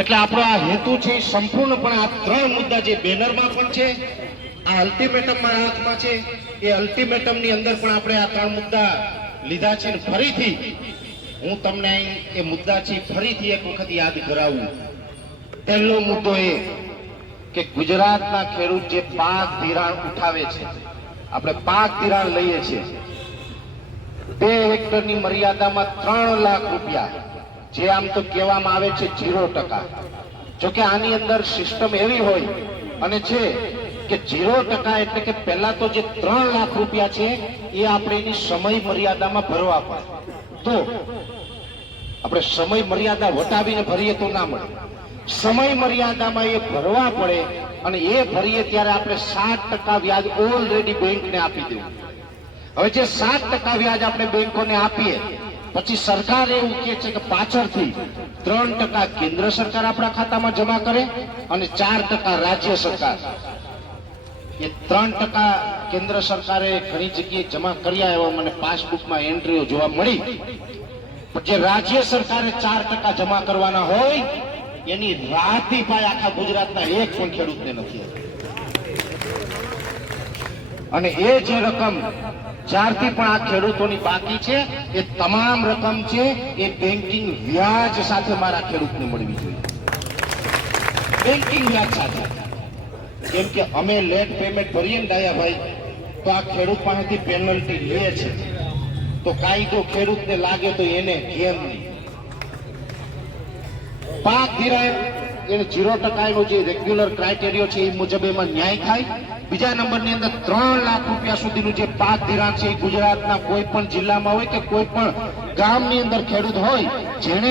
એટલે આપણો આ હેતુ છે સંપૂર્ણપણે આ ત્રણ મુદ્દા જે બેનરમાં પણ છે, આ અલ્ટિમેટમ મારા હાથમાં છે, એ અલ્ટિમેટમની અંદર પણ આપણે આ ત્રણ મુદ્દા લીધા છે. ફરીથી હું તમને એ મુદ્દા છે ફરીથી એક વખત યાદ કરાવું. પહેલો મુદ્દો એ કે ગુજરાતના ખેડૂત જે પાક ધિરાણ ઉઠાવે છે, આપણે પાક ધિરાણ લઈએ છીએ 2 હેક્ટરની મર્યાદામાં 3 લાખ રૂપિયા, જે આમ તો કહેવામાં આવે છે 0%. જોકે આની અંદર સિસ્ટમ એવી હોય અને છે કે 0% એટલે કે પહેલા તો જે 3 લાખ રૂપિયા છે એ આપણે એની સમય મર્યાદામાં ભરવા પડે. તો આપણે સમય મર્યાદા વટાવીને ભરીએ તો ના મળે, સમય મર્યાદામાં એ ભરવા પડે અને એ ભરીએ ત્યારે આપણે 7% વ્યાજ ઓલરેડી બેંકને આપી દેવું. હવે જે 7% વ્યાજ આપણે બેંકોને આપીએ પછી સરકાર એવું કહે છે કે પાછળથી 3% કેન્દ્ર સરકાર આપણા ખાતામાં જમા કરે અને 4% રાજ્ય સરકાર. એ 3% કેન્દ્ર સરકારે ઘણી જગ્યાએ જમા કર્યા એવા મને પાસબુકમાં એન્ટ્રીઓ જોવા મળી. પણ જે રાજ્ય સરકારે 4% જમા કરવાના હોય એની રાતી પાય આખા ગુજરાતના એક પણ ખેડૂતને નથી. અને એ જે રકમ જ્યારથી પણ આ ખેડૂતોની બાકી છે એ તમામ રકમ છે એ બેન્કિંગ વ્યાજ સાથે મારા ખેડૂતને મળવી જોઈએ. બેન્કિંગ વ્યાજ સાથે. કેમ કે અમે લેટ પેમેન્ટ ભરીએ ને ડાયાભાઈ તો આ ખેડૂત પાસેથી પેનલ્ટી લે છે, તો કાયદો ખેડૂતને લાગે તો એને કેમ નહીં. પાક ધિરાણ એને 0% નો જે રેગ્યુલર ક્રાઇટેરિયો છે એ મુજબ એમાં ન્યાય થાય. બીજા નંબરની અંદર 3 લાખ રૂપિયા સુધીનું જે પાક ધિરાણ છે એ ગુજરાતના કોઈ પણ જિલ્લામાં હોય કે કોઈ પણ ગામની અંદર ખેડૂત હોય જેણે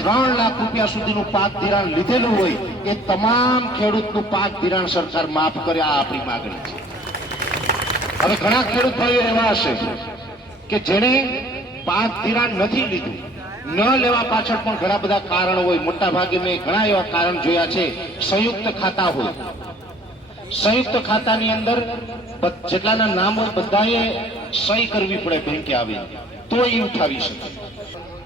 3 લાખ રૂપિયા સુધીનું પાક ધિરાણ લીધેલું હોય એ તમામ ખેડૂતનું પાક ધિરાણ સરકાર માફ કરે. આ આપણી માંગણી છે. હવે ઘણા ખેડૂત ભાઈઓ એવા હશે કે જેણે પાક ધિરાણ નથી લીધું, ન લેવા પાછળ પણ ઘણા બધા કારણ હોય. મોટા ભાગે મેં ઘણા એવા કારણ જોયા છે. સંયુક્ત ખાતા હોય, સંયુક્ત ખાતાની અંદર જેટલાના નામ હોય બધાએ સહી કરવી પડે બેંકે આવીને તો એ ઉઠાવી શકે.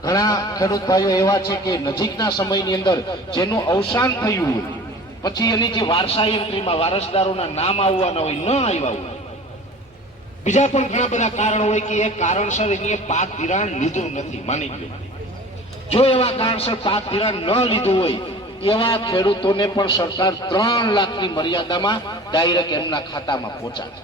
ઘણા ખેડૂત ભાઈઓ એવા છે કે નજીકના સમયની અંદર જેનું અવસાન થયું હોય પછી એની જે વારસાઈ એન્ટ્રીમાં વારસદારોના નામ આવવાના હોય ન આવ્યા હોય, બીજા પણ ઘણા બધા કારણ હોય કે એ કારણસર એની પાક ધિરાણ લીધું નથી. માની લો જો એવા કારણસર પાક ધિરાણ ન લીધું હોય એવા ખેડૂતોને પણ સરકાર 3 લાખની મર્યાદામાં ડાયરેક્ટ એમના ખાતામાં પહોંચાડે.